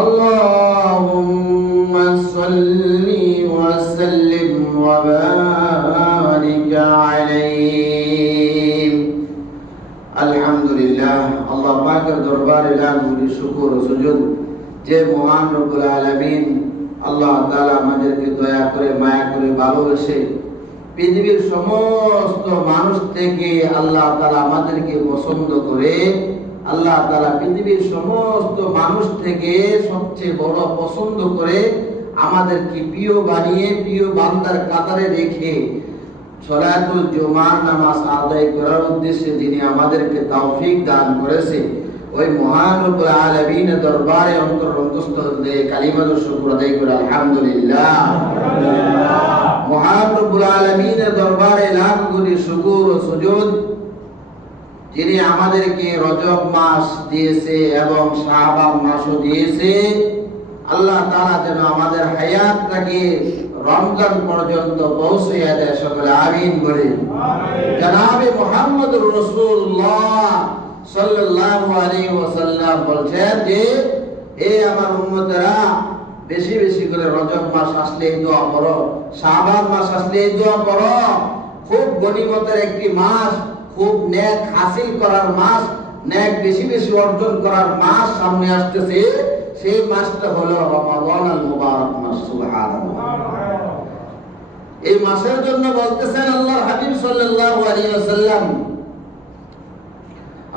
اللهم صل وسلم وبارك عليه আলহামদুলিল্লাহ। আল্লাহ পাকের দরবারে লাখ কোটি শুকর ও সুজুদ যে মহান রব্বুল আলামিন আল্লাহ তাআলা আমাদেরকে দয়া করে মায়া করে ভালোবেসে পৃথিবীর সমস্ত মানুষ থেকে আল্লাহ তাআলা আমাদেরকে পছন্দ করে আল্লাহ তাআলা পৃথিবীর সমস্ত মানুষ থেকে সবচেয়ে বড় পছন্দ করে আমাদেরকে প্রিয় বানিয়ে প্রিয় বান্দার কাতারে রেখে সালাতুল জুমার নামাজ আদায় করার উদ্দেশ্যে যিনি আমাদেরকে তৌফিক দান করেছে ওই মহান রব্বুল আলামিনের দরবারে অন্তরস্থ হয়ে কালিমাতুর শুকর আদায় করে আলহামদুলিল্লাহ। মহান রব্বুল আলামিনের দরবারে লাখ কোটি শুকর ও সুজুদ যিনি আমাদেরকে রজব মাস দিয়েছে এবং শাবান মাসও দিয়েছে। আল্লাহ তাআলা যেন আমাদের হায়াতটাকে রমজান পর্যন্ত পৌঁছাইয়া দেয়, সকলে আমিন বলে। জনাবে মুহাম্মদুর রাসূলুল্লাহ সাল্লাল্লাহু আলাইহি ওয়াসাল্লাম বলছেন যে হে আমার উম্মতেরা, বেশি বেশি করে রজব মাস আসলে দোয়া করো, শাবান মাস আসলে দোয়া করো। খুব গনিমতের একটি মাস, খুব নেক হাসিল করার মাস, নেক বেশি বেশি অর্জন করার মাস সামনে আসতেছে। সেই মাসটা হলো রমাদানুল মুবারক মাস। সুবহানাল্লাহ। এই মাসের জন্য বলতেছেন আল্লাহর হাবিব সাল্লাল্লাহু আলাইহি ওয়াসাল্লাম,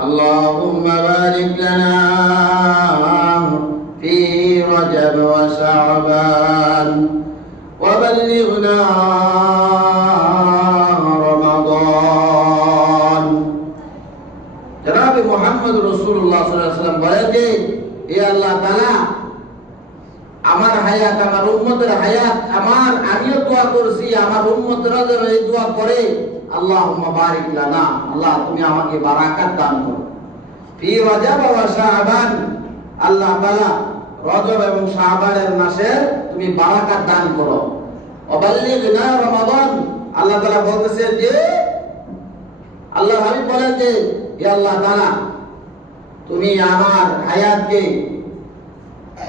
আল্লাহুম্মা বারিক লানা ফি রজব ওয়া শাবান ওয়া বাল্লিগনা রমাদান। জনাবে মুহাম্মদ রাসূলুল্লাহ সাল্লাল্লাহু আলাইহি ওয়াসাল্লাম বলেন যে হে আল্লাহ তাআলা, আমার হায়াত, আমার উম্মতের হায়াত, আমিও দোয়া করছি, আমার উম্মতরা যেন এই দোয়া করে, আল্লাহুম্মা বারিক লানা, আল্লাহ তুমি আমাকে বারাকাত দান করো ফি রজব ওয়া শাবান, আল্লাহ তাআলা রজব এবং শাবানের মাসে তুমি বারাকাত দান করো। ওয়া বাল্লিগনা রমাদান, আল্লাহ তাআলা বলতেছেন যে আল্লাহর হাবিব বলেন যে হে আল্লাহ তাআলা, তুমি আমার হায়াতকে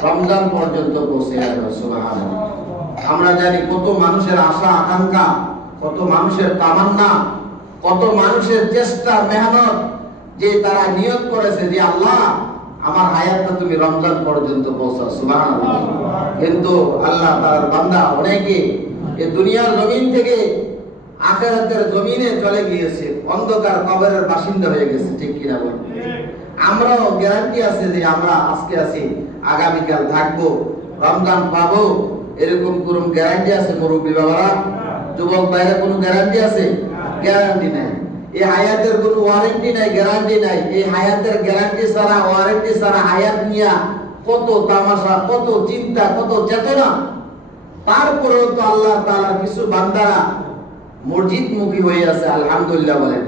রমজান পর্যন্ত পৌঁছে দাও। সুবহানাল্লাহ। আমরা জানি কত মানুষের আশা আকাঙ্ক্ষা, কত মানুষের তামান্না, কত মানুষের চেষ্টা মেহনত, যে তারা নিয়ত করেছে যে আল্লাহ আমার হায়াতটা তুমি রমজান পর্যন্ত পৌঁছাও। সুবহানাল্লাহ। কিন্তু আল্লাহ তাআলার বান্দা অনেকে এই দুনিয়ার জমিন থেকে আখিরাতের জমিনে চলে গিয়েছে, অন্ধকার কবরের বাসিন্দা হয়ে গেছে। ঠিক কিনা বল? আমরাও গ্যারান্টি আছে যে আমরা আজকে আছি, আগামীকাল থাকবো, রমজান পাবো, এরকম কোন গ্যারান্টি আছে? মুরব্বী বাবারা, যুবক ভাইরা, কোনো গ্যারান্টি আছে? গ্যারান্টি নাই। এই হায়াতের কোনো ওয়ারেন্টি নাই, গ্যারান্টি নাই। এই হায়াতের গ্যারান্টি ছাড়া, ওয়ারেন্টি ছাড়া হায়াত নিয়া কত তামাশা, কত চিন্তা, কত চেতনা। তারপরেও তো আল্লাহ তাআলার কিছু বান্দারা মসজিদ মুখী হয়ে আছে, আলহামদুলিল্লাহ বলেন।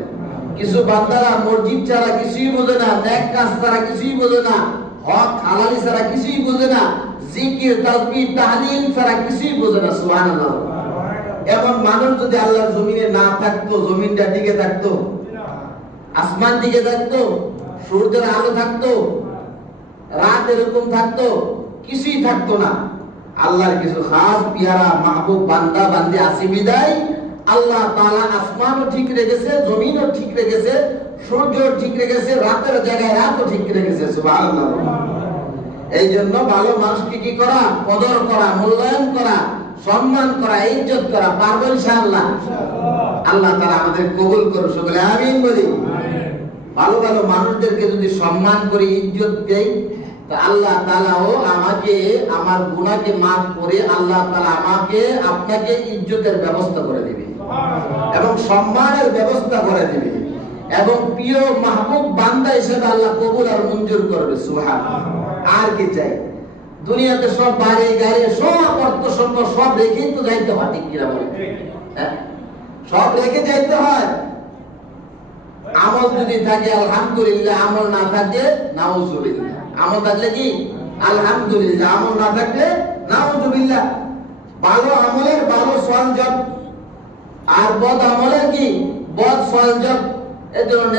কিছু বান্দারা মসজিদ ছাড়া কিছুই বোঝে না, নেক কাজ ছাড়া কিছুই বোঝে না, হক হালালি ছাড়া কিছুই বোঝে না, জিকির তাসবিহ তাহলিল ছাড়া কিছুই বোঝে না। সুবহানাল্লাহ। এমন মানুষ যদি আল্লাহর জমিনে না থাকতো, জমিনটা টিকে থাকতো, আসমান টিকে থাকতো, সূর্যের আলো থাকতো, রাত এরকম থাকতো, কিছুই থাকতো না। আল্লাহর কিছু খাস পিয়ারা মাহবুব বান্দা বান্দি আসি বিদায় আল্লাহ তাআলা আসমানও ঠিক রেখেছে, জমিনও ঠিক রেখেছে, সূর্যও ঠিক রেখেছে, রাতের জায়গায় রাতও ঠিক রেখেছে। সুবহানাল্লাহ। এই জন্য ভালো মানুষকে কি করা? কদর করা, মূল্যায়ন করা, সম্মান করা, ইজ্জত করা। পারবো ইনশাআল্লাহ? আল্লাহ তাআলা আমাদের কবুল করুন, সকলে আমিন বলি। ভালো ভালো মানুষদেরকে যদি সম্মান করে ইজ্জত দেই, তো আল্লাহ তাআলাও আমাকে, আমার গুনাহকে মাফ করে আল্লাহ তাআলা আমাকে, আপনাকে ইজ্জতের ব্যবস্থা করে দিবে এবং সম্মানের ব্যবস্থা করে দিবে এবং প্রিয় মাহবুব বান্দা হিসেবে আল্লাহ কবুল আর মঞ্জুর করবে। সুবহানাল্লাহ। আর কি চাই? দুনিয়াতে সব বাড়ি গাড়ি, সব অর্থ সম্পদ সব রেখেই তো যাইতে হয়। ঠিক কিনা বলে? হ্যাঁ, সব রেখে যাইতে হয়। আমল যদি থাকে আলহামদুলিল্লাহ, আমল না থাকে নাউজুবিল্লাহ। আমল থাকলে কি আলহামদুলিল্লাহ, আমল না থাকলে নাউজুবিল্লাহ। ভালো আমলের ভালো সওয়াল জব, আর বদ আমলের কি বদ সওয়াল জব। এজন্য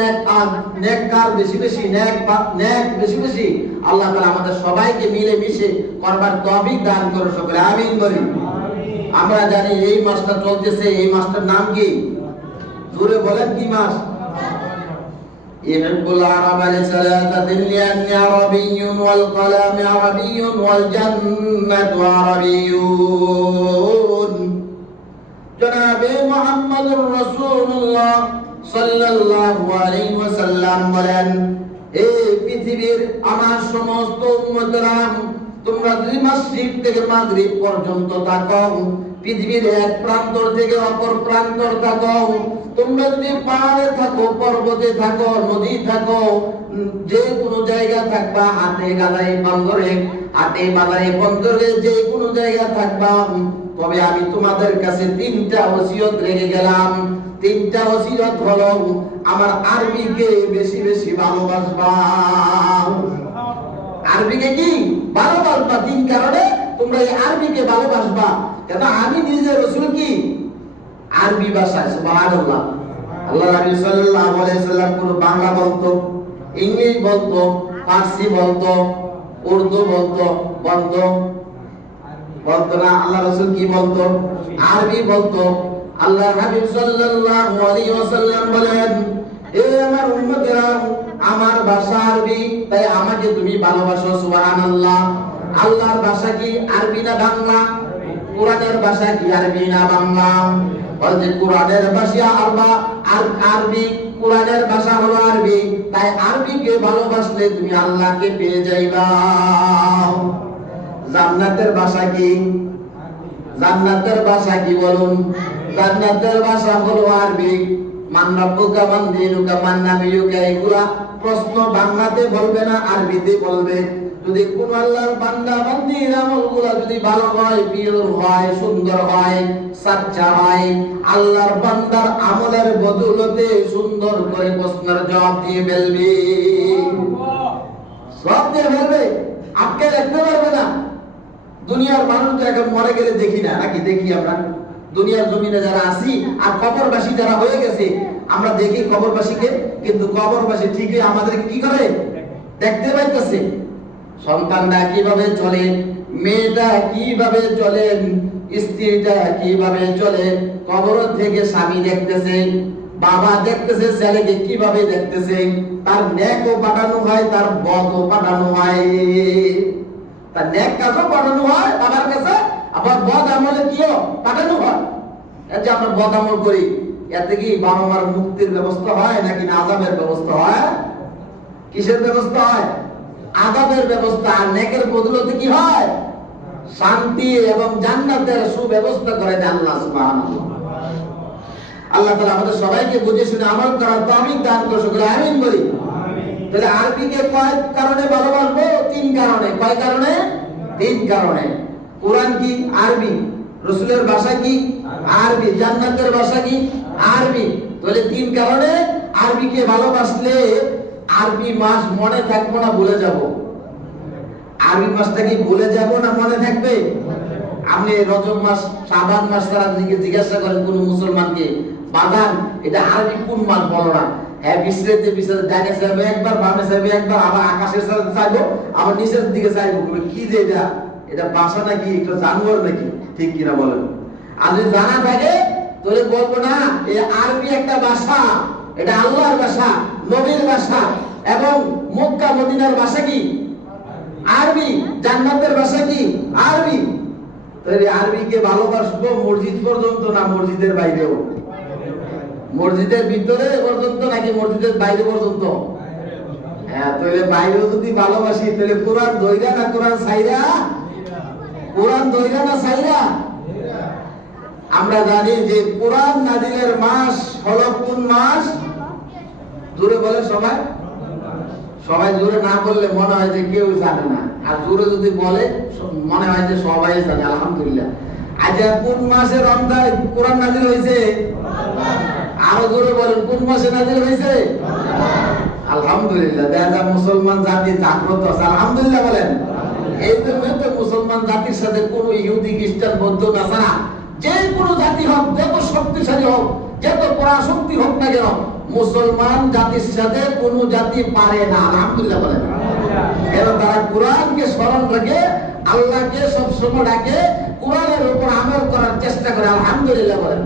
নেককার বেশি বেশি নেক বেশি বেশি আল্লাহ তাআলা আমাদের সবাইকে মিলে মিশে করবার তৌফিক দান করুন সকলে আমিন বলি। আমরা জানি এই মাসটা চলতেছে, এই মাসটার নাম কি? জোরে বলেন কি মাস? ইহুবুল আরাবা লিসালাতাতিন লিআন্নি আরাবিয়্যুন ওয়াল কালামু আরাবিয়্যুন ওয়াল জান্নাতু আরাবিয়্যুন। জনাবে মুহাম্মদুর রাসূলুল্লাহ সাল্লাল্লাহু আলাইহি ওয়াসাল্লাম বলেন, এই পৃথিবীর আমার সমস্ত উম্মতরা, তোমরা যদি মসজিদ থেকে মাগরিব পর্যন্ত থাকো, পৃথিবীর এক প্রান্ত থেকে অপর প্রান্ত থাকো, তোমরা যদি পাহাড়ে থাকো, পর্বতে থাকো, নদী থাকো, যে কোনো জায়গা থাকবা, হাতে গাদায় বন্দরে, হাতে বাজারে বন্দরে, যে কোনো জায়গা থাকবা, তবে আমি তোমাদের কাছে তিনটা ওসিয়ত রেখে গেলাম। তিনটা ওসিয়ত হলো, আমার আরবিকে বেশি বেশি ভালোবাসবা। আরবিকে কি ভালোবাসবা? তিন কারণে তোমরা এই আরবিকে ভালোবাসবা। কেন? আমি নিজে রাসূল কি আরবি ভাষায়, সুবহানাল্লাহ। আল্লাহ নবী সাল্লাল্লাহু আলাইহি সাল্লাম পুরো বাংলা বলতো, ইংলিশ বলতো, ফারসি বলতো, উর্দু বলতো, বলতো না। আল্লাহ রাসূল কি বলতো? আরবি বলতো। আল্লাহ হাবিব সাল্লাল্লাহু আলাইহি ওয়াসাল্লাম বলেন, এ আমার উম্মতেরা, আমার ভাষা আরবি, তাই আমাকে তুমি ভালোবাসো। সুবহানাল্লাহ। আল্লাহর ভাষা কি আরবি না বাংলা? কোরআনের ভাষা কি আরবি না বাংলা? বলছে কোরআনের ভাষা আরবি, কোরআনের ভাষা হলো আরবি, তাই আরবিকে ভালোবাসলে তুমি আল্লাহকে পেয়ে যাইবা। জান্নাতের ভাষা কি? জান্নাতের ভাষা কি বলুন? জান্নাতের ভাষা হলো আরবি। মান রাব্বুকা মান দীনুকা মান নাবিয়ুকা, এগুলা প্রশ্ন বাংলাতে বলবে না, আরবিতে বলবে। যদি কোন আল্লাহর বান্দা বান্দির আমলগুলা যদি ভালো হয়, পিওর হয়, সুন্দর হয়, সাচ্চা হয়, আল্লাহর বান্দার আমলের বদৌলতে সুন্দর করে প্রশ্নের জবাব দিয়ে ফেলবে। সব দিয়ে ফেলবে, আটকে রাখতে পারবে না। দুনিয়ার মানুষ তো এখন মরে গেলে দেখি না, নাকি? দেখি আমরা দুনিয়ার জমিনে যারা আছি আর কবরবাসী যারা হয়ে গেছে, আমরা দেখি কবরবাসীকে, কিন্তু কবরবাসী ঠিকই আমাদেরকে কি করে? দেখতে পাইতেছে। সন্তানটা কিভাবে চলে, মেয়েটা কিভাবে চলে, স্ত্রীটা কিভাবে চলে, কবর থেকে স্বামী দেখতেছে, বাবা দেখতেছে ছেলেকে কিভাবে দেখতেছে। তার নেকও পাঠানো হয়, তার বদও পাঠানো হয়। তার নেক কাজও পাঠানো হয় বাবার কাছে, আবার বদ আমলে কিও পাঠানো হয়। এই যে আমরা বদ আমল করি, এতে কি বাবা মার মুক্তির ব্যবস্থা হয় নাকি না আযাবের ব্যবস্থা হয়? কিসের ব্যবস্থা হয়? আযাবের ব্যবস্থা। আর নেকের বদৌলতে কি হয়? শান্তি এবং জান্নাতের সুব্যবস্থা করে দেন আল্লাহ সুবহানাল্লাহ। আল্লাহ তাআলা আমাদের সবাইকে বুঝে শুনে আমল করার তৌফিক দান করুন, সকলে আমিন বলি। তাহলে আরবিকে কয় কারণে ভালোবাসবো? তিন কারণে। কয় কারণে? তিন কারণে। কোরআন কি আরবি, রাসূলের ভাষা কি আরবি, জান্নাতের ভাষা কি আরবি। তাহলে তিন কারণে আরবিকে ভালোবাসলে আরবি মাস মনে থাকবো না ভুলে যাব? আরবি মাসটা কি ভুলে যাব না মনে থাকবে? আপনি রজব মাস, শাবান মাস তারা জিজ্ঞাসা করেন কোন মুসলমানকে, বাগান এটা আরবি কোন মাস বলো না? হ্যাঁ, বিশ্রাতে বিশ্রাতে ডানে যাবে একবার, বামে যাবে একবার, আবার আকাশের সাথে চাইবো, আবার নিচের দিকে চাইবো। কি যে এটা, এটা বাসা নাকি একটা জানোয়ার নাকি? ঠিক কিনা বলেন? আর যদি জানা থাকে তাহলে বলবো না এই আরবি একটা ভাষা, এটা আল্লাহর ভাষা, নবীর ভাষা, এবং মক্কা মদিনার ভাষা কি আরবি, জান্নাতের ভাষা কি আরবি। তাহলে আরবিকে ভালোবাসবো মসজিদ পর্যন্ত না মসজিদের বাইরেও? মসজিদের ভিতরে পর্যন্ত নাকি মসজিদের বাইরে পর্যন্ত? হ্যাঁ, তাহলে বাইরেও যদি ভালোবাসি তাহলে কোরআন ধইরা না কোরআন ছাইরা? কোরআন ধইরা না ছাইরা? আমরা জানি যে কোরআন নাজিলের মাস হলো কোন মাস? জোরে বলে সবাই। সবাই জোরে না বললে মনে হয় যে কেউ জানে না, আর জোরে যদি বলে মনে হয় যে সবাই জানে। আলহামদুলিল্লাহ। আচ্ছা, কোন মাসে রমজান কোরআন নাজিল হয়েছে? আরো জোরে বলেন, কোন মাসে নাজিল হয়েছে? আলহামদুলিল্লাহ। দেখা মুসলমান জাতি জাগ্রত আছে, আলহামদুলিল্লাহ বলেন। এই জন্য তো মুসলমান জাতির সাথে কোন ইহুদি, খ্রিস্টান, বৌদ্ধ, নাসারা, যে কোনো জাতি হোক, যত শক্তিশালী হোক, যত পরাশক্তি হোক না কেন, মুসলমান জাতির সাথে কোন জাতি পারে না। আলহামদুলিল্লাহ বলেন। এরা তারা কোরআনকে স্মরণ রাখে, আল্লাহকে সবসময় ডাকে, কোরআনের উপর আমল করার চেষ্টা করে। আলহামদুলিল্লাহ বলেন।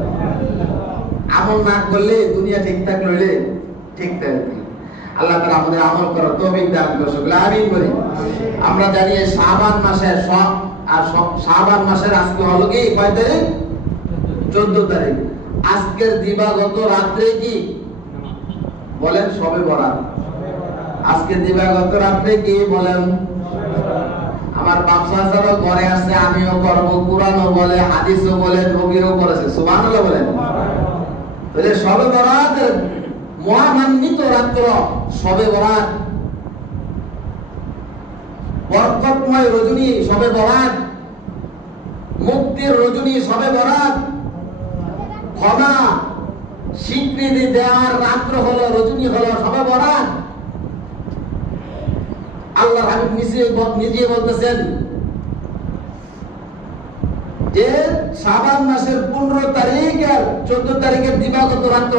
আমল না করলে দুনিয়া ঠিক থাকলে ঠিক থাকবে। আল্লাহ তাআলা আমাদের আমল করার তৌফিক দান করুন। আমিন বলি। আমরা জানি শাবান মাসের শাবান মাসের আজকে হলো কি কয় তারিখ? 14 তারিখ। আজকের দিবাগত রাত্রে কি বলেন? শবে বরাত। আজকে দিবাগত রাত্রে কি বলেন? আমার বাপসা যারা ঘরে আছে, আমিও করব, কুরআনও বলে, হাদিসও বলে, নবীও করেছে। সুবহানাল্লাহ বলেন। তাহলে শবে বরাতের মহামান্বিত রাত্র শবে বরাত, বরকতময় রজনী শবে বরাত, মুক্তির রজনী শবে বরাত, ক্ষমা স্বীকৃতি দেওয়ার রাত্র হলো, রজনী হলো শবে বরাত। আল্লাহ হাবিব নিজে বলতেছেন যে শাবান মাসের 15 তারিখ আর 14 তারিখের দিবাগত রাত্র,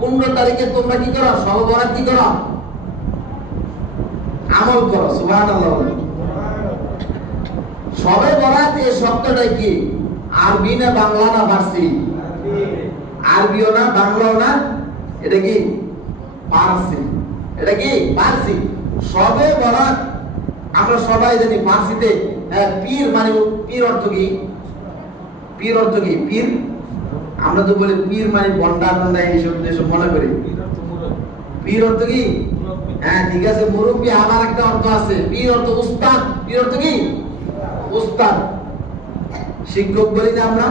15 তারিখে তোমরা কি করো? শবে বরাত কি করো? আমল করো। সুবহানাল্লাহ। শবে বরাত এই শব্দটা কি? আরবি না বাংলা না ফার্সি? আরবিও না বাংলাও না, এটা কি? ফার্সি। এটা কি? ফার্সি। শবে বরাত আমরা সবাই জানি ফার্সিতে পীর মানে, পীর অর্থ কি? পীর অর্থ কি? পীর আমরা তো বলি পীর মানে বন্ডা বন্ডা এইসব দেশে মনে করি। পীর অর্থ কি? হ্যাঁ ঠিক আছে, মুরব্বী। আমার একটা অর্থ আছে, পীর অর্থ উস্তাদ। পীর অর্থ কি? উস্তাদ। শিক্ষক বলি না আমরা,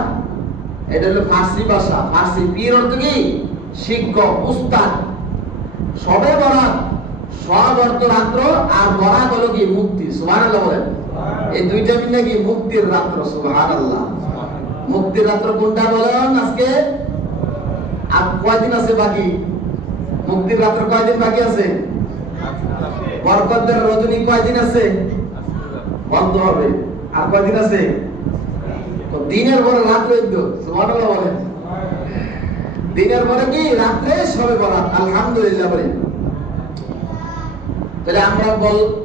এটা হলো ফার্সি ভাষা। ফার্সি পীর অর্থ কি? শিক্ষক, উস্তাদ। শবে বরাত, শব অর্থ রাত্র, আর বরাত হলো কি? মুক্তি। সুবহানাল্লাহ বলেন। এই দুইটা মিলে কি? মুক্তির রাত্র। সুবহানাল্লাহ। মুক্তির রাত্র কোনটা বলেন? আজকে আর কয়দিন আছে বাকি? মুক্তির রাত্র কয়দিন বাকি আছে? বরকতের রজনী কয়দিন আছে? বন্ধ হবে। আর কয়দিন আছে? তো দিনের পরে রাত্রে তো। সুবহানাল্লাহ বলেন। দিনের পরে কি? রাত্রে শবে বরাত। আলহামদুলিল্লাহ বলেন। তাহলে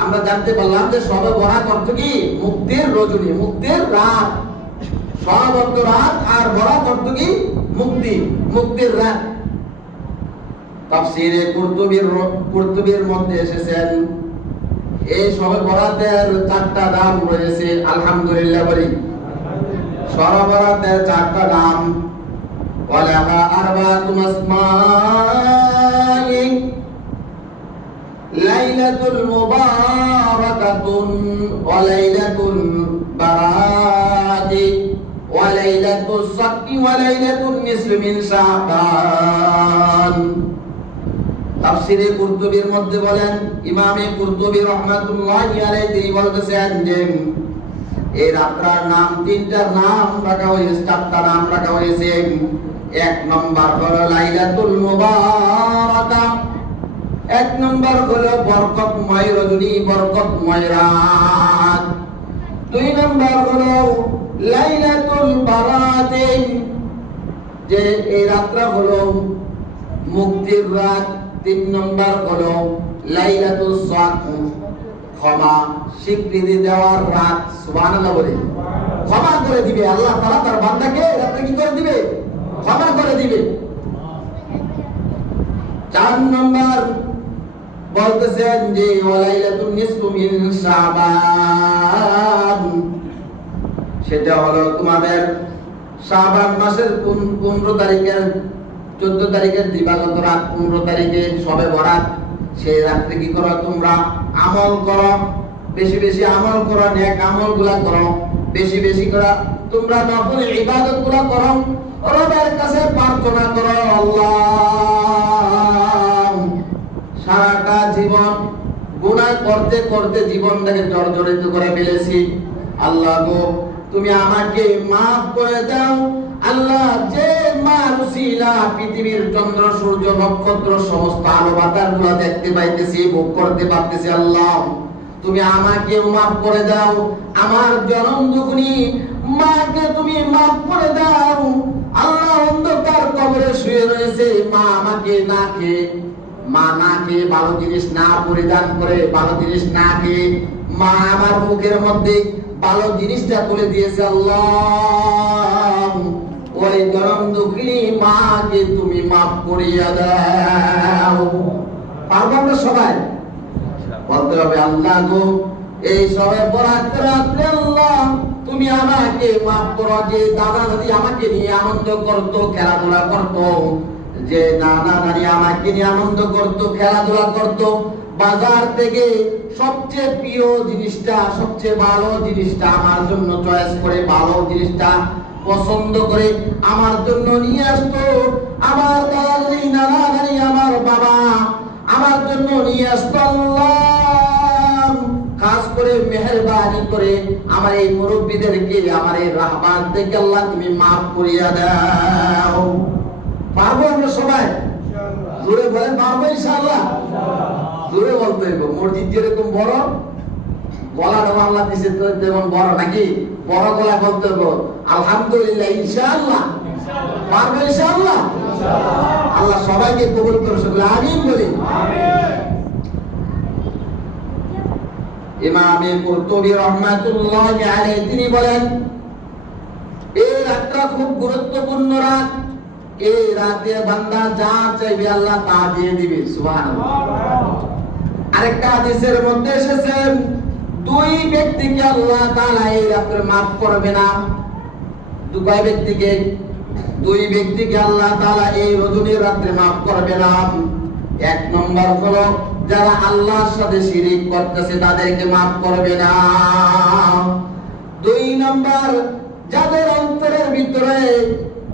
আমরা জানতে পারলাম যে শবে বরাত অর্থ কি? মুক্তির রজনী, মুক্তির রাত। শব অর্থ রাত, আর বরাত অর্থ কি? মুক্তি, মুক্তির রাত। তাফসীরে কুরতুবীর মধ্যে এসেছেন এই শবে বরাতের 4টা নাম রয়েছে। আলহামদুলিল্লাহ বলি। শবে বরাতের 4টা নাম। ওয়ালাহা আরবাতুম আসমাইন লাইলাতুল মুবারাকাতুন ওয়া লাইলাতুল বারাতি ওয়া লাইলাতুস সাকি ওয়া লাইলাতুন নিসফি মিন শাবান। তাফসীরে কুরতুবীর মধ্যে বলেন, ইমামে কুরতুবী রাহমাতুল্লাহি আলাইহি তিনি বলতেছেন যে এই রাত্রার নাম 3টার নাম রাখা হয়েছে, 4টা নাম রাখা হয়েছে। 1 নম্বর হলো লাইলাতুল মুবারাকা। 1 নম্বর হলো বরকতময় রজনী, বরকতময় রাত। 2 নম্বর হলো লাইলাতুল বারাতে, যে এই রাতটা হলো মুক্তির রাত। 3 নম্বর হলো লাইলাতুস সাক, ক্ষমা স্বীকৃতি দেওয়ার রাত। সুবহানাল্লাহ বলে। ক্ষমা করে দিবে আল্লাহ তাআলা তার বান্দাকে। রাতে কি করে দিবে? ক্ষমা করে দিবে। 4 নম্বর বলতেছেন যে ওয়ালাইলাতুন নিসফু মিন শাবান, সেটা হলো তোমাদের শাবান মাসের 15 তারিখের 14 তারিখের দিবাগত রাত, 15 তারিখে শবে বরাত। সেই রাত্রে কি করো? তোমরা আমল করো, বেশি বেশি আমল করো, নেক আমলগুলা করো, বেশি বেশি করে তোমরা নফল ইবাদতগুলো করো, রবের কাছে প্রার্থনা করো, আল্লাহ সারাটা জীবন গুনাহ করতে করতে জীবনটাকে জর্জরিত করে ফেলেছি, আল্লাহ গো তুমি আমাকে মাফ করে দাও। আল্লাহ যে মারুসিলা পৃথিবীর চন্দ্র সূর্য নক্ষত্র সমস্ত আলো বাতাস গুলো দেখতে পাইতেছি, ভোগ করতে পারতেছি, আল্লাহ তুমি আমাকে মাফ করে দাও। আমার জনম দুগুনি মাকে তুমি মাফ করে দাও। আল্লাহ অন্ধকার কবরে শুয়ে রয়েছে, মা আমাকে না খেয়ে, মা না খেয়ে ভালো জিনিস না পরিধান করে, ভালো জিনিস না খেয়ে মা আমার মুখের মধ্যে ভালো জিনিসটা তুলে দিয়েছে। আল্লাহ ওই গরম দুঃখিনী মাকে তুমি মাফ করিয়া দাও। পারবো আমরা সবাই বলতে হবে, আল্লাহ গো এই সবে বরাত রাত্রে আল্লাহ তুমি আমাকে মাফ করো। যে দাদা দাদি আমাকে নিয়ে আনন্দ করতো, খেলাধুলা করতো, যে নানা নানি আমাকে নিয়ে আনন্দ করতো, খেলাধুলা করতো, বাজার থেকে সবচেয়ে প্রিয় জিনিসটা, সবচেয়ে ভালো জিনিসটা আমার জন্য চয়েস করে, ভালো জিনিসটা পছন্দ করে আমার জন্য নিয়ে আসতো। আমার দাদা দাদি, নানা নানি, আমার বাবা আমার জন্য নিয়ে আসতো। আল্লাহ খাস করে মেহেরবানি করে আমার এই মুরব্বীদেরকে, আমার এই রাহবানদেরকে আল্লাহ তুমি মাফ করিয়া দাও। পারবো আমরা সবাই? জোরে বলেন পারবো ইনশাআল্লাহ। জোরে বলতে হইব। মসজিদ যেরকম বড়, গলাটা আল্লাহ দিছে তেমন বড়, নাকি বড় গলা বলতে হইব আলহামদুলিল্লাহ ইনশাআল্লাহ। পারবো ইনশাআল্লাহ। আল্লাহ সবাইকে কবুল করে, সকলে আমিন বলি। ইমামে কুরতুবী রাহমাতুল্লাহি আলাইহি তিনি বলেন, এই রাতটা খুব গুরুত্বপূর্ণ রাত। এই রাতে বান্দা যা চাইবে আল্লাহ তা দিয়ে দিবে। সুবহানাল্লাহ। আরেকটা হাদিসের মধ্যে এসেছে, দুই ব্যক্তিকে আল্লাহ তাআলা এই রাতে মাফ করবে না। দুই ব্যক্তিকে, দুই ব্যক্তিকে আল্লাহ তাআলা এই রজনীর রাতে মাফ করবে না। এক নম্বর হলো যারা আল্লাহর সাথে শিরিক করতেছে তাদেরকে মাফ করবে না। দুই নম্বর যাদের অন্তরের ভিতরে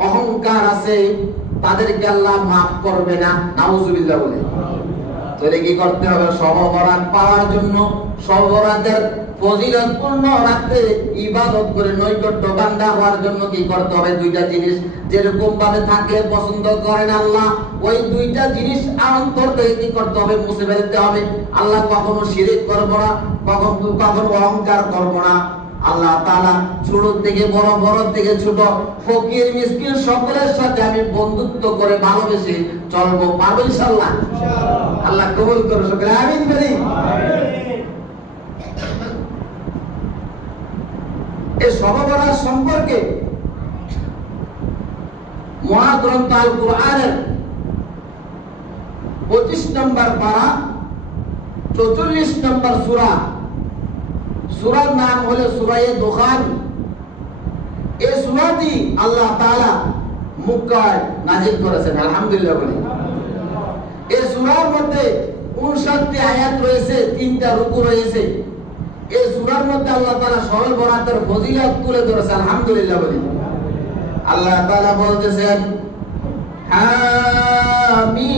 অহংকার আছে তাদেরকে আল্লাহ মাফ করবে না। নাউজুবিল্লাহ বলে। তাহলে কি করতে হবে? শবে বরাত পাওয়ার জন্য, শবে বরাতের ফজিলতপূর্ণ রাতে ইবাদত করে নৈকট্য বান্দা হওয়ার জন্য কি করতে হবে? দুইটা জিনিস যেরকম ভাবে থাকলে পছন্দ করেন আল্লাহ, ওই দুইটা জিনিস অন্তর থেকে কি করতে হবে? মুছে ফেলতে হবে। আল্লাহ কখনো শিরিক করব না, কখনো অহংকার করব না। আল্লাহ তাআলা ছোট থেকে বড়, বড় থেকে ছোট, ফকির মিসকিন সকলের সাথে আমি বন্ধুত্ব করে ভালোবেসে চলবো। পারবো ইনশাআল্লাহ। আল্লাহ কবুল করুন, সকলে আমিন বলি। এই শবে বরাত সম্পর্কে মহাগ্রন্থ আল কুরআনের 25 নম্বর পারা 44 নম্বর সূরা, সূরার নাম হলো সূরায়ে দুখান। এই সূরাটি আল্লাহ তাআলা মক্কায় নাযিল করেছেন। আলহামদুলিল্লাহ বলি। এই সূরার মধ্যে 59টি আয়াত রয়েছে, 3টা রুকু রয়েছে। এই সূরার মধ্যে আল্লাহ তাআলা শবে বরাতের ফজিলত তুলে ধরেছেন। আলহামদুলিল্লাহ বলি। আল্লাহ তাআলা বলতেছেন, হামিম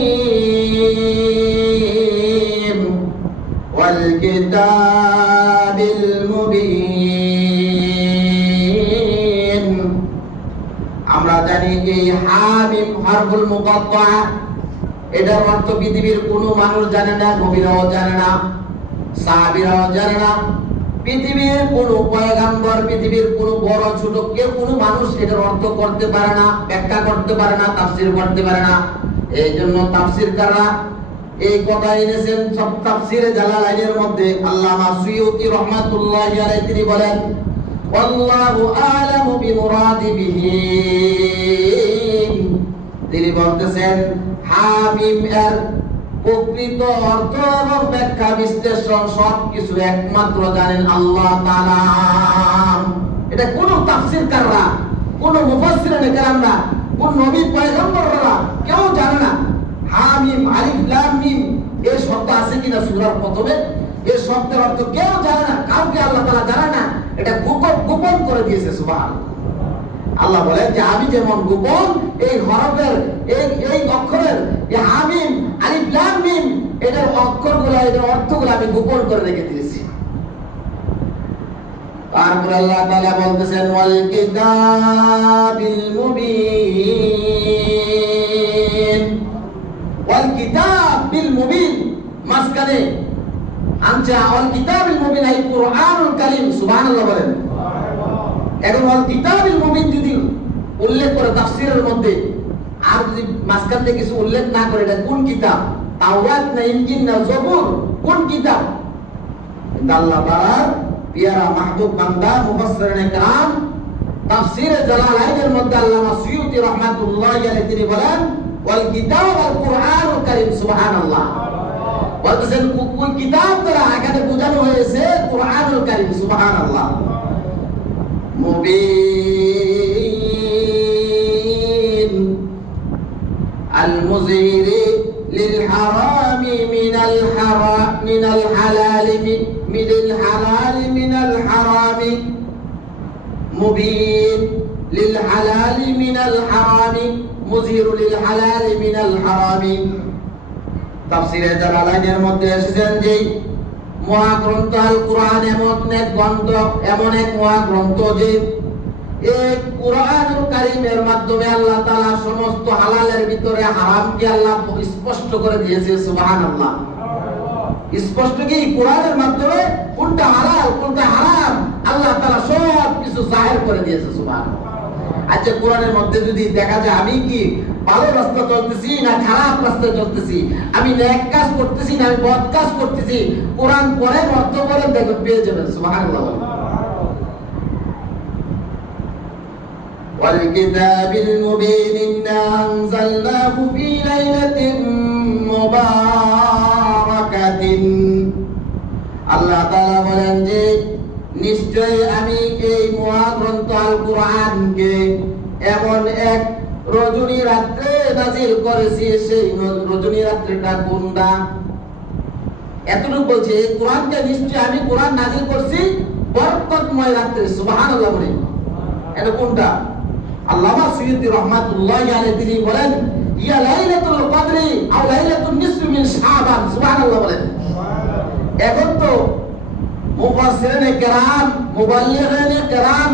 ওয়াল কিতাবিল মুবিন। আমরা জানি এই হামিম হরফুল মুকাত্তা, এটার অর্থ পৃথিবীর কোনো মানুষ জানে না, নবীরাও জানে না, সাহাবীরাও জানে না, পৃথিবীর কোনো পয়গম্বর, পৃথিবীর কোনো বড় ছোট কেউ কোনো মানুষ এটার অর্থ করতে পারে না, ব্যাখ্যা করতে পারে না, তাফসীর করতে পারে না। এই জন্য তাফসীরকাররা এই কথা এনেছেন সব তাফসীরে জালালাইনের মধ্যে। আল্লামা সুয়ুতী রাহমাতুল্লাহি আলাইহি তিনি বলেন, আল্লাহু আ'লামু বিমুরাদি বিহি। তিনি বলতেছেন হামিম এর প্রকৃত অর্থ এবং ব্যাখ্যা বিশ্লেষণ সবকিছু একমাত্র জানেন আল্লাহ তাআলা। এটা কোন তাফসীরকাররা, কোন মুফাসসিরিনে কেরামরা, কোন নবী পয়গম্বররা কেউ জানে না। হামিম, আলিফ লাম মিম এই শব্দ আছে কিনা সূরার প্রথমে, এই শব্দের অর্থ কেউ জানে না, কাউকে আল্লাহ তাআলা জানে না। এটা গোপন করে দিয়েছে। সুবহানাল্লাহ। আল্লাহ বলেন যে আমি যেমন গোপন এই হরফের, এই অক্ষরের, এই হামিম, আলিফ লাম মিম এটার অক্ষরগুলো, এটার অর্থগুলো আমি গোপন করে রেখে দিয়েছি। তারপর আল্লাহ তাআলা বলতেছেন, ওয়াল কিতাবিল মুবিন। ওয়াল কিতাবিল মুবিন মাসকানে আনছে ওয়াল কিতাবিল মুবিন, এই কুরআনুল কারীম। সুবহানাল্লাহ বলেন। এখন আল কিতাবুল মুবিন যদি উল্লেখ করে তাফসীরের মধ্যে, আর যদি মাঝখান থেকে কিছু উল্লেখ না করে, এটা কোন কিতাব? তাওরাত না ইনজিল না জবুর? কোন কিতাব? আল্লাহ তাআলার পিয়ারা মাহবুব বান্দা মুফাসসিরিনে কেরাম তাফসীরে জালালাইনের মধ্যে আল্লামা সুয়ুতী রাহমাতুল্লাহি আলাইহি তিনি বলেন, ওয়াল কিতাব আল কুরআনুল কারীম। সুবহানাল্লাহ। বলতেছেন কোন কিতাব দ্বারা এখানে বোঝানো হয়েছে কুরআনুল কারীম। সুবহানাল্লাহ। মুবিন আল মুযহির লিল হারামি মিনাল হালাল মিনাল হারামি, মুবিন লিল হালাল মিনাল হারামি, মুযহির লিল হালাল মিনাল হারামি। তাফসীরে জালালাইনের মধ্যে এসেছেন যে মহাগ্রন্থ আল কুরআন এমন এক গ্রন্থ, এমন এক মহাগ্রন্থ যে এই কুরআনুল কারীমের মাধ্যমে আল্লাহ তাআলা সমস্ত হালালের ভিতরে হারামকে আল্লাহ স্পষ্ট করে দিয়েছে। সুবহানাল্লাহ। স্পষ্ট কি? কোরআনের মাধ্যমে কোনটা হালাল কোনটা হারাম আল্লাহ তাআলা সব কিছু জাহির করে দিয়েছে। সুবহানাল্লাহ। আচ্ছা, কোরআনের মধ্যে যদি দেখা যায় আমি কি ভালো রাস্তা চলতেছি না খারাপ রাস্তায় চলতেছি, আমি নেক কাজ করতেছি না আমি বদ কাজ করতেছি, কোরআন পড়ে অর্থ করে দেখে পেয়ে যাবেন। সুবহানাল্লাহ। ওয়াল কিতাবিল মুবিন ইন্না আনজালনাহু ফি লাইলাতিন মুবারাকাতিন। আল্লাহ তাআলা বলেন যে নিশ্চয় আমি এই মহাগ্রন্থ আল কুরআনকে এমন এক রজনী রাত্রে নাজিল করেছি। সেই রজনী রাত্রিটা কোনটা? এতটুকু বলছে কোরআনকে নিশ্চয় আমি কোরআন নাজিল করছি বরকতময় রাত্রে। সুবহানাল্লাহ। বলে এটা কোনটা? আল্লামা সুয়ুতী রাহমাতুল্লাহি আলাইহি তিনি বলেন, ইয়া লাইলাতুল কদরি আও লাইলাতুন নিসফি মিন শাবান। সুবহানাল্লাহ। বলেন এখন তো মুফাসসিরিনে কেরাম মুবাল্লিগিনে কেরাম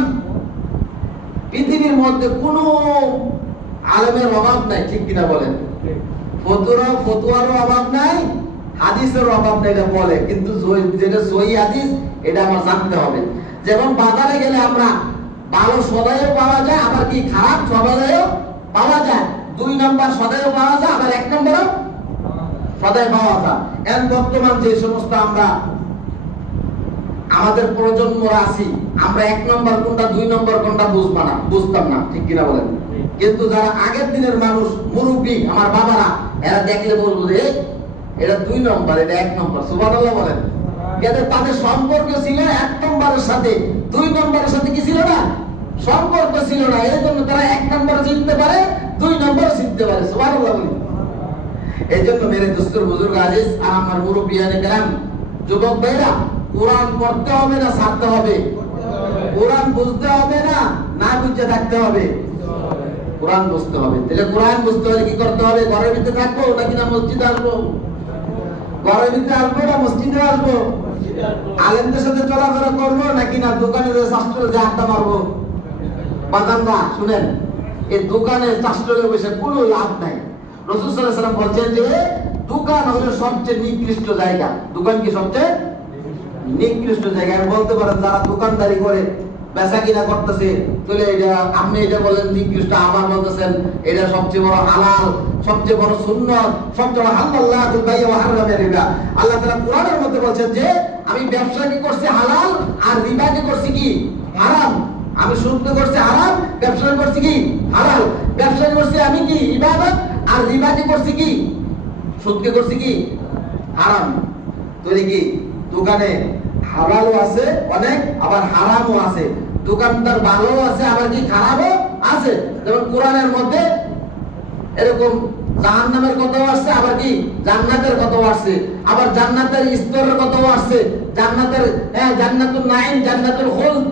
পৃথিবীর মধ্যে কোনো আলেমের অভাব নাই, ঠিক কিনা বলেন? ফতোয়ারও অভাব নাই, হাদিসের অভাব নাই, এটা বলে। কিন্তু যেটা সহিহ হাদিস এটা আমার জানতে হবে। যেমন বাজারে গেলে আমরা ভালো সদাইও পাওয়া যায়, আবার কি খারাপ সদাইও পাওয়া যায়। 2 নম্বর সদাইও পাওয়া যায়, আবার 1 নম্বরও সদাই পাওয়া যায়। এখন বর্তমান যে সমস্ত আমরা আমাদের প্রজন্মরা আছি, আমরা 1 নম্বর কোনটা 2 নম্বর কোনটা বুঝতাম না, ঠিক কিনা বলেন? কিন্তু যারা আগের দিনের মানুষ মুরব্বী আমার বাবারা, এরা দেখলে বলবো যে এটা 2 নম্বর এটা 1 নম্বর। সুবহানাল্লাহ। বলেন কিন্তু তাদের সম্পর্ক ছিল 1 নম্বরের সাথে, 2 নম্বরের সাথে কি ছিল না? সম্পর্ক ছিল না। এই জন্য তারা 1 নম্বর চিনতে পারে, 2 নম্বর চিনতে পারে। সুবহানাল্লাহ। এই জন্য মেরে দোস্তর বুজুর্গ আজিজ আর আমার মুরব্বিয়ানে কেরাম যুবক ভাইরা, কোরআন পড়তে হবে না ছাড়তে হবে? কোরআন বুঝতে হবে না না বুঝতে থাকতে হবে? কোরআন বুঝতে হবে। তাহলে কোরআন বুঝতে হলে কি করতে হবে? ঘরের ভিতরে থাকবো নাকি না মসজিদে আসবো? ঘরের ভিতরে আসবো না মসজিদে আসবো? আলেমদের সাথে চলাফেরা করবো নাকি না দোকানে শাস্ত্রে যে আড্ডা মারবো? বাজানরা শুনেন, এই দোকানে শাস্ত্রে বসে কোনো লাভ নাই। রাসূল সাল্লাল্লাহু আলাইহি ওয়াসাল্লাম বলছেন যে দোকান হলো সবচেয়ে নিকৃষ্ট জায়গা। দোকান কি সবচেয়ে নিকৃষ্ট জায়গা? বলতে পারেন যারা দোকানদারি করে বেচা কিনা করতেছে, তাহলে এটা আপনি এটা বলেন নিকৃষ্ট, আবার বলতেছেন এটা সবচেয়ে বড় হালাল, সবচেয়ে বড় সুন্নাত, সবচেয়ে বড় হালাল্লাহুল বাই'a ওয়া হারামা রিবা। আল্লাহ তাআলা কোরআনের মধ্যে বলেন যে আমি ব্যবসা কি করছি হালাল আর রিবা কি করছি কি হারাম। আমি সুদ করছি হারাম, ব্যবসা করছি কি হালাল। ব্যবসা করছি আমি কি ইবাদত, আর রিবা কি করছি কি সুদ করছি কি হারাম। তাহলে কি দোকানে হালালও আছে অনেক, আবার হারামও আছে। দোকানদার ভালো আছে, আবার কি খারাপও আছে। যেমন কোরআনের মধ্যে এরকম জাহান্নামের কথাও আসছে, আবার কি জান্নাতের কথাও আসছে, আবার জান্নাতের স্তরের কথাও আসছে। জান্নাতের জান্নাতুল নাঈম, জান্নাতুল খুলদ,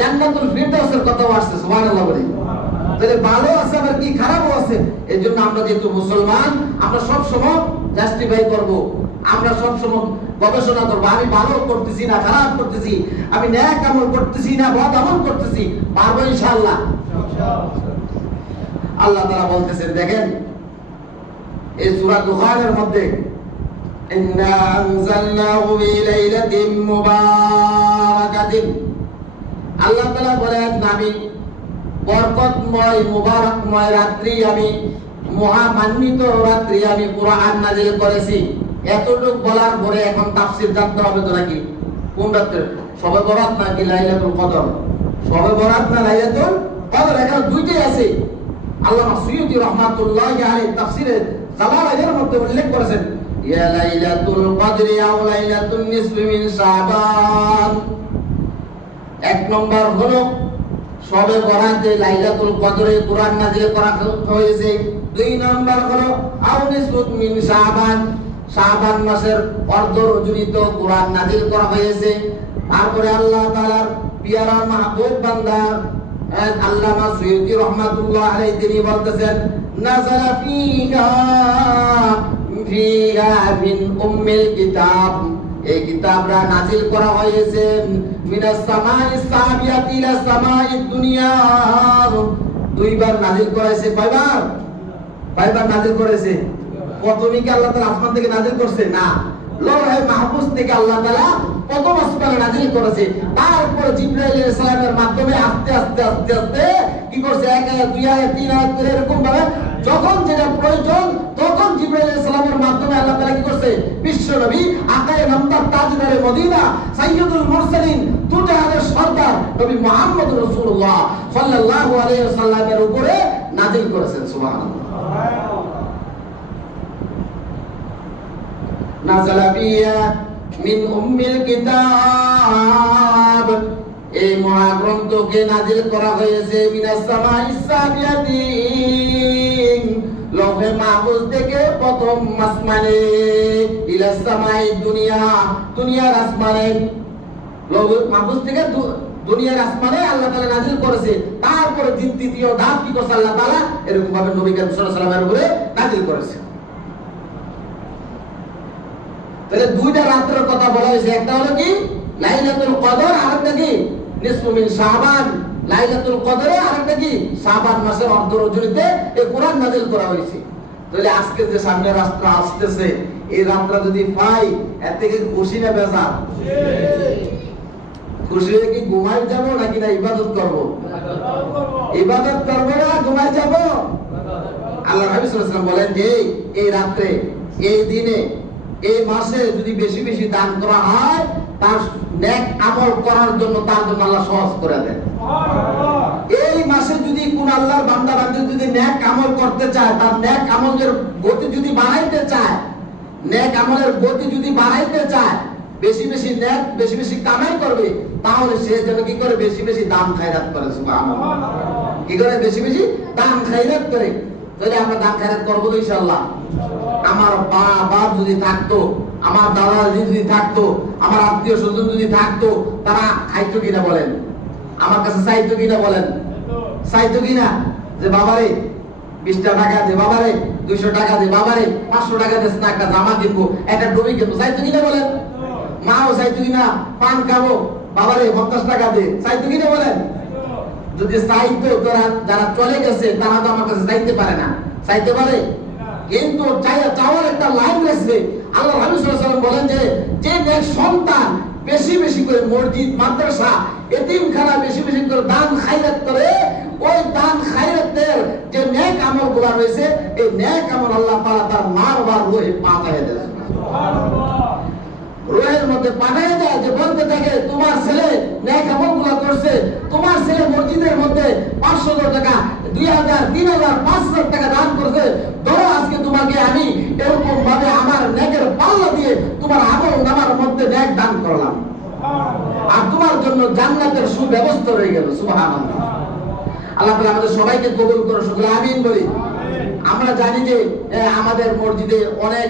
জান্নাতুল ফিরদাউসের কথাও আসছে। সুবহানাল্লাহ। বলি তাহলে ভালো আছে আবার কি খারাপও আছে। এই জন্য আমরা যেহেতু মুসলমান, আমরা সব সময় জাস্টিফাই করব, আমরা সব সময় গবেষণা করবো আমি ভালো করতেছি না খারাপ করতেছি, আমি নেক আমল করতেছি না বদ আমল করতেছি, পারবো ইনশাআল্লাহ। আল্লাহ তাআলা বলতেছেন, দেখেন এই সূরা দুখানের মধ্যে ইন্না আনজালনাহু ফি লাইলাতিন মুবারাকাতিন, আল্লাহ তাআলা বলেন আমি বরকতময় মুবারকময় রাত্রি, আমি মহামান্বিত রাত্রি আমি কুরআন নাযিল করেছি। এতটুক বলার পরে এখন তাফসীর জানতে হবে তো নাকি? কোন রাত্রে? শবে বরাত নাকি লাইলাতুল কদর? শবে বরাত না লাইলাতুল কদর, এখানে দুইটাই আছে। আল্লামা সুয়ুতী রাহমাতুল্লাহি আলাইহি তাফসীরে জালালাইনের মধ্যে উল্লেখ করেছেন ইয়া লাইলাতুল কদরি আও লাইলাতুন নিসফি মিন শাবান। এক নম্বর হলো শবে বরাতে লাইলাতুল কদরে কুরআন নাযিল করা হয়েছে। দুই নম্বর হলো আও নিসফু মিন শাবান, শাবান মাসের অর্ধ রজনীতে কুরআন নাযিল করা হয়েছে। তারপরে আল্লাহ তাআলার পিয়ারা মাহবুব বান্দা আল্লামা সুয়ুতী রাহমাতুল্লাহ আলাইহি তিনি বলতেছেন নাযালা ফিহা মিন উম্মিল কিতাব, এই কিতাবরা নাযিল করা হয়েছে মিনাস সামাইস সাবিয়াতি ইলা সামাইদ দুনিয়া। দুইবার নাযিল করেছে। কয়বার? কয়বার নাযিল করেছে? প্রথমে কি আল্লাহ তাআলা আসমান থেকে নাযিল করছে? না, লৌহে মাহফুজ থেকে আল্লাহ তাআলা প্রথম আসমানে নাযিল করেছে। তারপর জিবরাইল আলাইহিস সালামের মাধ্যমে আস্তে আস্তে আস্তে আস্তে কি করছে? 1 আয়াত 2 আয়াত 3 আয়াত করে এরকম ভাবে যখন যেটা প্রয়োজন তখন জিবরাইল আলাইহিস সালামের মাধ্যমে আল্লাহ তাআলা কি করছে? বিশ্ব নবী আকায়ে নামদার তাজদারে মদিনা সাইয়্যিদুল মুরসালিন দুজাহানের সরদার নবী মুহাম্মদ রাসূলুল্লাহ সাল্লাল্লাহু আলাইহি ওয়াসাল্লামের উপরে নাযিল করেছেন। সুবহানাল্লাহ। নাযালা ফিহা মিন উম্মিল কিতাব, এই মহাগ্রন্থকে নাযিল করা হয়েছে মিনাস সামাইস সাবিয়াতি, লৌহে মাহফুজ থেকে প্রথম আসমানে, ইলা সামাইদ দুনিয়া, দুনিয়ার আসমানে, লৌহে মাহফুজ থেকে দুনিয়ার আসমানে আল্লাহ তাআলা নাযিল করেছে। তারপরে দ্বিতীয় ধাপ কি করছে আল্লাহ তাআলা? এরকম ভাবে নবী করিম সাল্লাল্লাহু আলাইহি ওয়াসাল্লামের উপরে নাযিল করেছে। তাহলে দুইটা রাতের কথা বলা হয়েছে, একটা হলো কি লাইলাতুল কদর, আরেকটা কি নিসফু মিন শাবান। লাইলাতুল কদরে আরেকটা কি শাবান মাসের অর্ধ রজনীতে এই কুরআন নাযিল করা হয়েছে। তাহলে আজকে যে সামনে রাত্র আসতেছে, এই রাতটা যদি পাই এর থেকে খুশি না বেজার? খুশি হয়ে কি ঘুমাই যাব নাকি না ইবাদত করব? ইবাদত করব না ঘুমাই যাব? আল্লাহ রাসূল সাল্লাল্লাহু আলাইহি ওয়াসাল্লাম বলেন যে এই রাতে, এই দিনে, এই মাসে যদি বেশি বেশি দান করা হয় তার নেক আমল করার জন্য তার জন্য আল্লাহ সহজ করে দেন। এই মাসে যদি কোন আল্লাহর বান্দা বান্দী যদি নেক আমল করতে চায়, তার নেক আমলের গতি যদি বাড়াইতে চায়, নেক আমলের গতি যদি বাড়াইতে চায়, বেশি বেশি নেক বেশি বেশি কামাই করবে, তাহলে সে যেন কি করে? বেশি বেশি দান খায়রাত করে। সুবহানাল্লাহ। কি করে? বেশি বেশি দান খায়রাত করে। তাহলে আমরা দান খায়রাত করব তো ইনশাআল্লাহ। আমার বাপ যদি থাকতো, আমার দাদা যদি থাকতো, আমার আত্মীয় স্বজন যদি থাকতো, তারা খাইতো কিনা বলেন? আমার কাছে চাইতো কিনা বলেন? চাইতো কিনা যে বাবারে 20 টাকা দে, বাবারে 200 টাকা দে, বাবারে 500 টাকা দে, একটা জামা কিনবো, একটা টুপি কিনবো, চাইতো কিনা বলেন? মাও চাইতো কিনা পান খাবো, বাবারে 50 টাকা দে, চাইতো কিনা বলেন? যদি চাইতো, তোরা যারা চলে গেছে তারা তো আমার কাছে চাইতে পারে না, চাইতে পারে? কিন্তু চাওয়ার একটা লাইন রয়েছে। আল্লাহ রাসূল সাল্লাল্লাহু আলাইহি ওয়াসাল্লাম বলেন যে নেক সন্তান বেশি বেশি করে মসজিদ, মাদ্রাসা, এতিমখানা বেশি বেশি করে দান খায়রাত করে, ওই দান খায়রাতের যে নেক আমলগুলো রয়েছে, এই নেক আমল আল্লাহ তাআলা তার মারবার রূহে পাঠায় দেয়। সুবহানাল্লাহ। রূহের মধ্যে পাঠায় দেয়, যে বলতে থাকে তোমার ছেলে নেক আমলগুলো করছে, তোমার ছেলে মসজিদের মধ্যে 500 টাকা, 2000, 3000, 5000 টাকা দান করছে, ধরো আজকে তোমাকে আমি এরকম ভাবে আমার নেকের পাল্লা দিয়ে তোমার আমল নামার মধ্যে নেক দান করলাম, আর তোমার জন্য জান্নাতের সুব্যবস্থা রয়ে গেল। সুবহানাল্লাহ। আল্লাহ তাআলা আমাদের সবাইকে কবুল করুন, সকলে আমিন বলি। আমরা জানি যে আমাদের মসজিদে অনেক